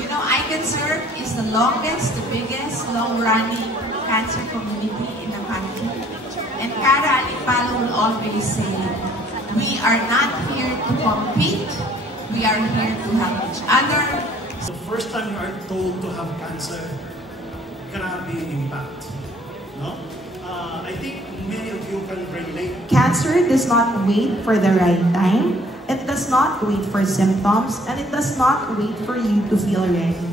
You know, iCancer is the longest, the biggest, long-running cancer community in the country. And Cara Alipalo will always say, we are not here to compete, we are here to help each other. The first time you are told to have cancer, grabe impact. No? I think many of you can relate. Cancer does not wait for the right time. It does not wait for symptoms, and it does not wait for you to feel ready.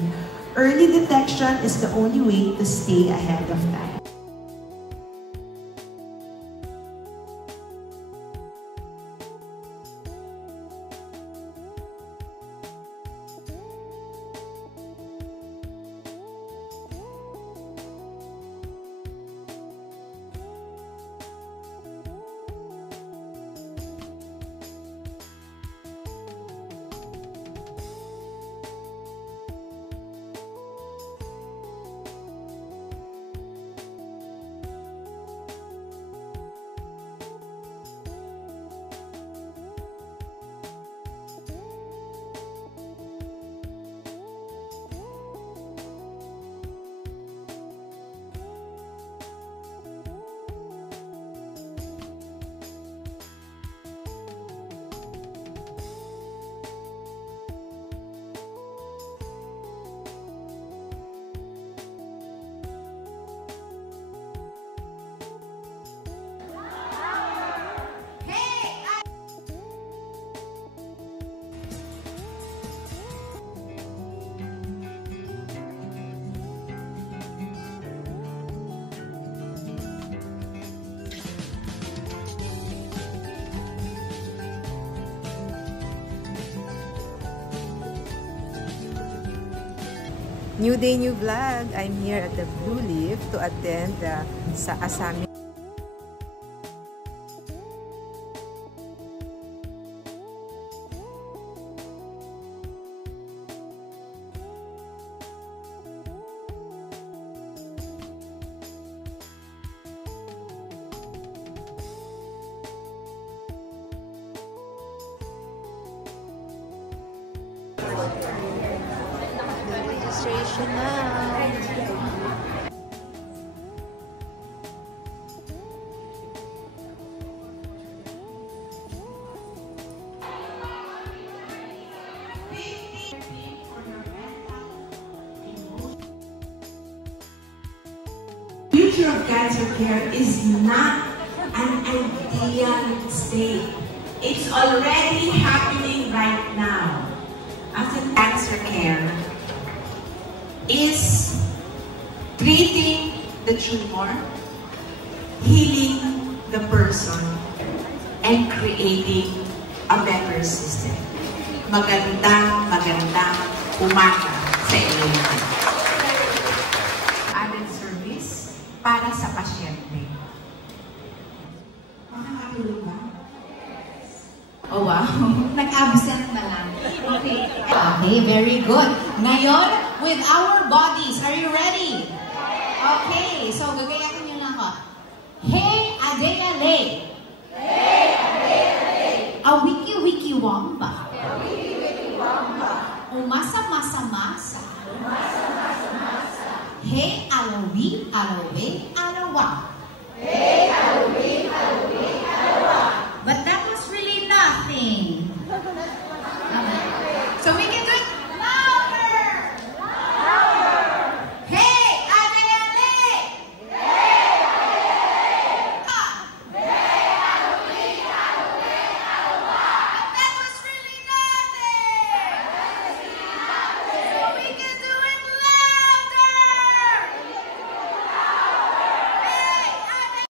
Early detection is the only way to stay ahead of time. New day, new vlog. I'm here at the Blue Leaf to attend sa Asami. Registration now. Future of cancer care is not an ideal state. It's already happening right now. As in cancer care is treating the tumor, healing the person, and creating a better system. Magandang umaga sa inyo lahat. Added service para sa pasyente. Makakatulog ba? Oh wow, nag-absent na lang. Okay. Okay, very good. Ngayon, with our bodies, are you ready? Okay, so gagayahin nyo lang ako. Hey, Adea Lay. Hey, Adea Lay. A wiki wamba. A wiki wamba. Umasa masa masa. Umasa masa masa. Hey, alawi, alawa. Hey, alawi, alawa. But that was really nothing. So we can do it louder! Louder! Hey, Adele! Hey, Adele! Hey, Adele! But that was really nothing! So we can do it louder! Hey, Adele!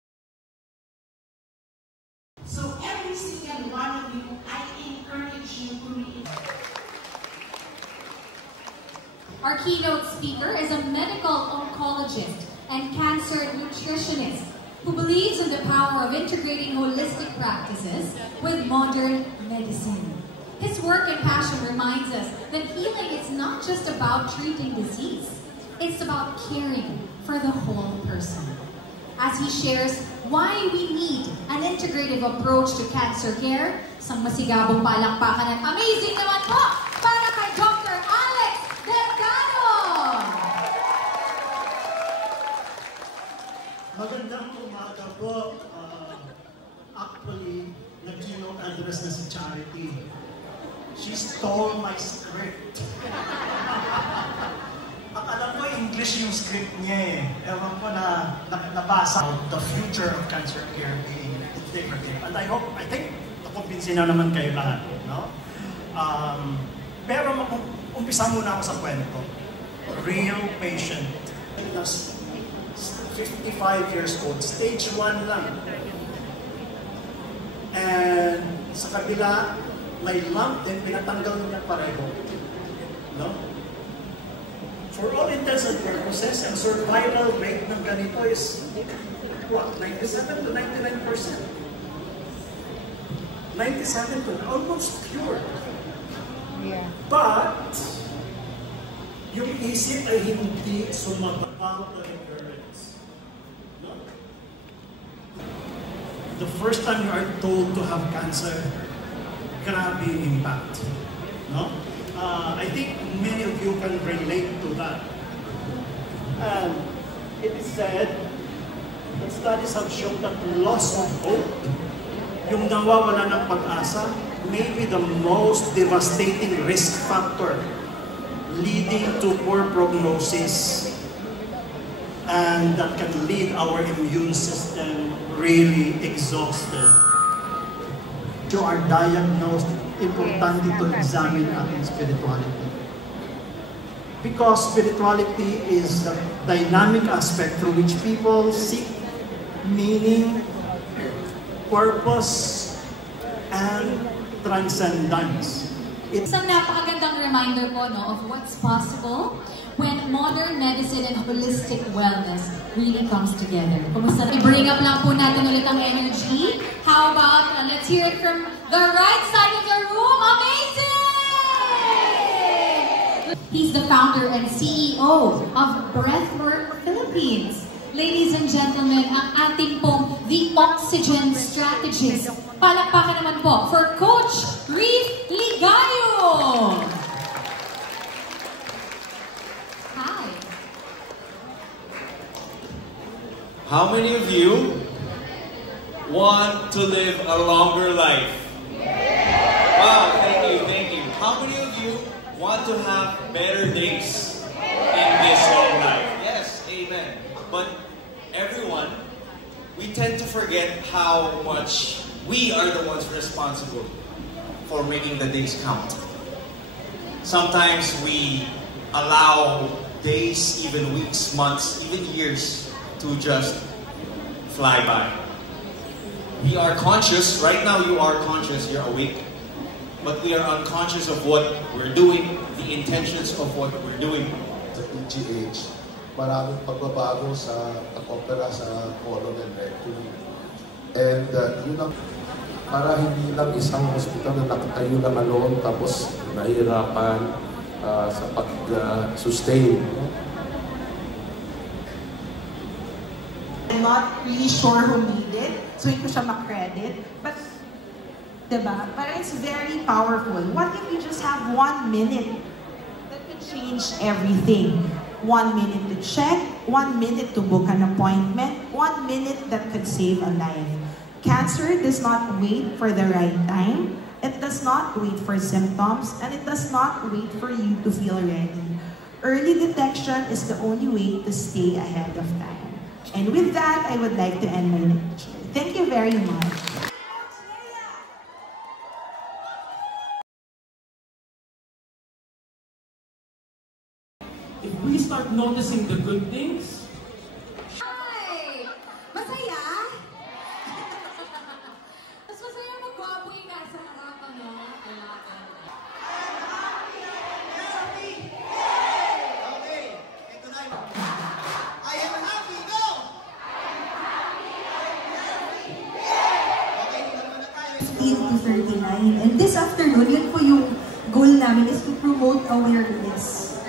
So every single one of you, I encourage you to read. Our keynote speaker is a medical oncologist and cancer nutritionist who believes in the power of integrating holistic practices with modern medicine. His work and passion reminds us that healing is not just about treating disease, it's about caring for the whole person. As he shares why we need an integrative approach to cancer care, isang masigabong palakpakan at amazing naman po para kay Dr. Alex Delgado! English yung script niya eh. Ewan ko na nabasa the future of cancer care being integrative. And I think, nakumpinsin na naman kayo lahat, no? Pero umpisa muna ako sa kwento. Real patient. 55 years old, stage 1 lang. And sa kabila, may lump din, pinatanggal niya pareho. No? For all intents and purposes, ang survival rate ng ganito is, what, 97 to 99%? 97 to almost pure. Yeah. But, yung isip ay hindi sumabaw to endurance. No? The first time you are told to have cancer, grabe yung impact. No? I think many of you can relate to that. And it is said that studies have shown that loss of hope, yung nawawala ng pag-asa, may be the most devastating risk factor leading to poor prognosis, and that can lead our immune system really exhausted. You are diagnosed, importante to examine ating spirituality. Because spirituality is the dynamic aspect through which people seek meaning, purpose, and transcendence. Isang napakagandang reminder po of what's possible when modern medicine and holistic wellness really comes together. Kumusta? I-bring up lang po natin ulit ang energy. How about, let's hear it from the right side of the room. Amazing! He's the founder and CEO of Breathwork Philippines. Ladies and gentlemen, ang ating pong The Oxygen Strategist. Palakpakan naman po for Coach Reef Ligayo! Hi! How many of you want to live a longer life? Wow, thank you. How many of you want to have better days in this long life? Yes, amen. But everyone, we tend to forget how much we are the ones responsible for making the days count. Sometimes we allow days, even weeks, months, even years to just fly by. We are conscious, right now you are conscious, you're awake, but we are unconscious of what we're doing, the intentions of what we're doing. Sa PGH, maraming pagbabago sa pag-opera sa colon and rectum. And yun ang para hindi lang isang hospital na nakatayo lang alone tapos nahihirapan sa pag-sustain. I'm not really sure who made it, so hindi ko siya makredit. But, diba? But it's very powerful. What if you just have 1 minute that could change everything? 1 minute to check, 1 minute to book an appointment, 1 minute that could save a life. Cancer does not wait for the right time. It does not wait for symptoms, and it does not wait for you to feel ready. Early detection is the only way to stay ahead of time. And with that, I would like to end my lecture. Thank you very much. If we start noticing the good things, Hi! Masaya? Mas masaya magwapo yung nasa harapan mo. To 39. And this afternoon, yun po yung goal namin is to promote awareness.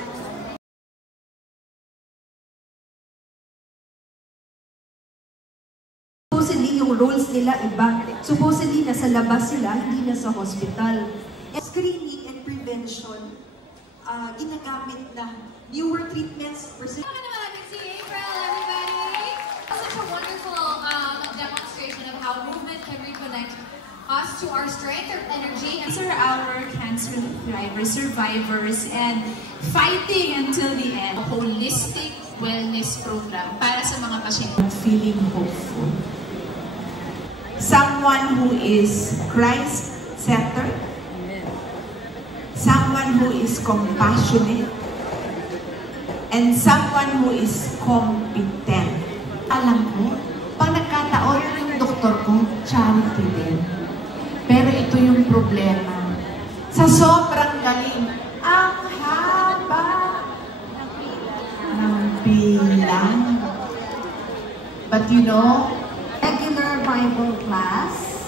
Supposedly, yung roles nila iba. Supposedly, nasa labas sila, hindi na sa hospital. And screening and prevention, ginagamit na newer treatments. Welcome naman si April, everybody! Such a wonderful demonstration of how movement can reconnect us to our strength, our energy. These are our cancer survivors and fighting until the end. A holistic wellness program para sa mga pasyente. Feeling hopeful. Someone who is Christ-centered. Someone who is compassionate. And someone who is competent. Alam ko, pag nagkataon yung doktor ko, charity din. Pero ito yung problema. Sa sobrang galing, ang haba ng bilang. But you know, Regular Bible class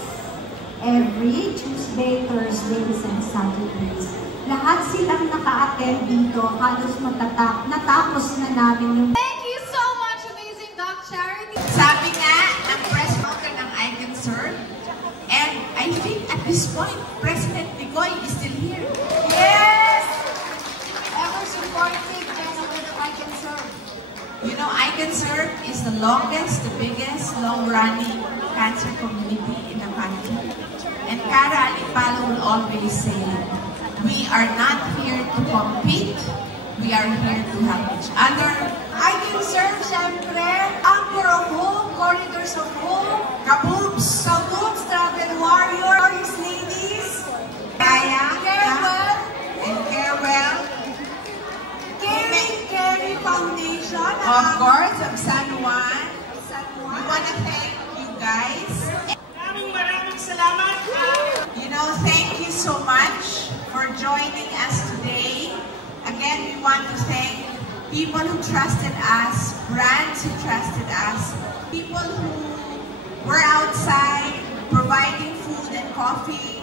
every Tuesday, Thursdays, and Saturdays. Lahat silang naka-attend dito. Halos natapos na namin yung... Thank you so much, amazing Doc Charity. sabi nga ng president ng I Can Serve, and I think at this point, President Digoy is still here. Yes! Ever supporting President of I Can Serve. You know, I Can Serve is the longest, the biggest, long-running cancer community in the country. And Cara Alipalo will always say, we are not here to compete, we are here to help each other. I Can Serve, syempre, Anchor of Hope, Corridors of Hope, Kaboobs! Kaboobs, Travel Warriors, Ladies, Kaya, Carewell, and Carewell, Caring Foundation, of course, of San Juan. We want to thank you guys. Maraming salamat. You know, thank you so much for joining us today. Again, we want to thank people who trusted us, brands who trusted us, people who were outside providing food and coffee.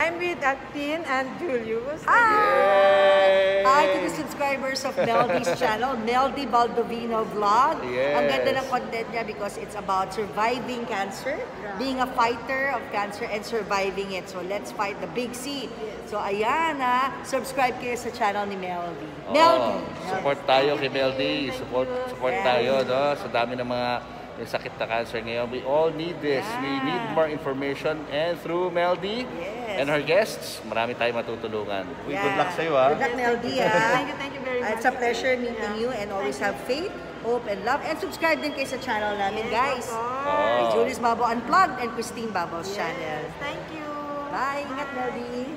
I'm with Tin and Julius. Hi to the subscribers of Meldy's channel, Meldy Baldovino Vlog. Yes. Ang ganda ng content niya because it's about surviving cancer, being a fighter of cancer and surviving it. So let's fight the big C. So ayan subscribe kayo sa channel ni Meldy. Meldy! Support tayo kay Meldy. Support tayo sa dami ng mga yung sakit na cancer ngayon. We all need this. We need more information, and through Meldy and her guests, marami tayong matutulungan. Good luck sa iyo, Good luck, Meldy. Thank you very much. It's a pleasure meeting you, and always have faith, hope, and love. And subscribe din kayo sa channel namin, guys. Kay Julius Babo Unplugged and Christine Babo's channel. Thank you. Bye. Ingat, Meldy.